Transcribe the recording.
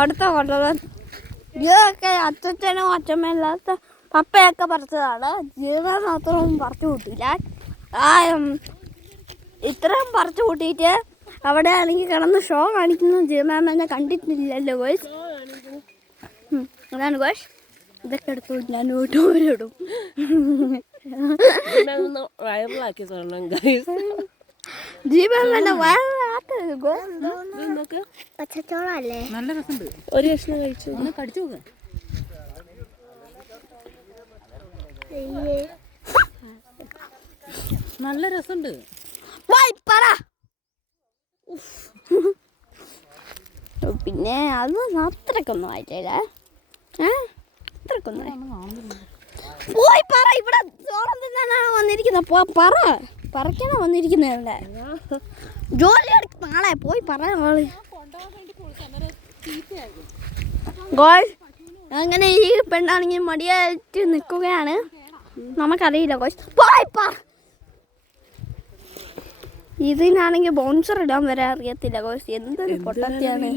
അടുത്ത കൊണ്ടുവരാൻ ഇതൊക്കെ അച്ഛനും അച്ഛമ്മയില്ലാത്ത പപ്പയൊക്കെ പറിച്ചതാണ്. ജീവൻ മാത്രമൊന്നും പറിച്ചു കൂട്ടില്ല. ഇത്രയും പറിച്ചു കൂട്ടിയിട്ട് അവിടെ ആണെങ്കിൽ കിടന്ന് ഷോ കാണിക്കുന്ന ജീവനെ കണ്ടിട്ടില്ലല്ലോ ഗോയ്സ്. അതാണ് ഗോയ്സ്. ഇതൊക്കെ എടുത്തു ഞാൻ യൂട്യൂബിലിടും. ജീവനെ പച്ചച്ചോളല്ലേ, നല്ല രസമുണ്ട്. ഒരു കഷ്ണം കഴിച്ചു, ഒന്ന് കടിച്ചു നോക്ക്. നല്ല രസമുണ്ട്. പിന്നെ അത് അത്രക്കൊന്നും ആയിട്ടില്ല. അത്രക്കൊന്നും പോയി പറ. ഇവിടെ ചോളം തിന്നാനാണ് വന്നിരിക്കുന്നത്. പറ, പറക്കാനാ വന്നിരിക്കുന്നത്. ഇവിടെ ജോലി എടുക്കും നാളെ. പോയി പറ. ആള് ഗോയ്സ് അങ്ങനെ ഈ പെണ്ണാണെങ്കിൽ മടിയായിട്ട് നിൽക്കുകയാണ്. നമുക്കറിയില്ല ഗോയ്സ്. പോയി പറ. ഇതിനാണെങ്കിൽ ബൗൺസർ ഇടാൻ വരെ അറിയത്തില്ല ഗോയ്സ്. എന്തൊരു പൊട്ടത്തിയാണ്.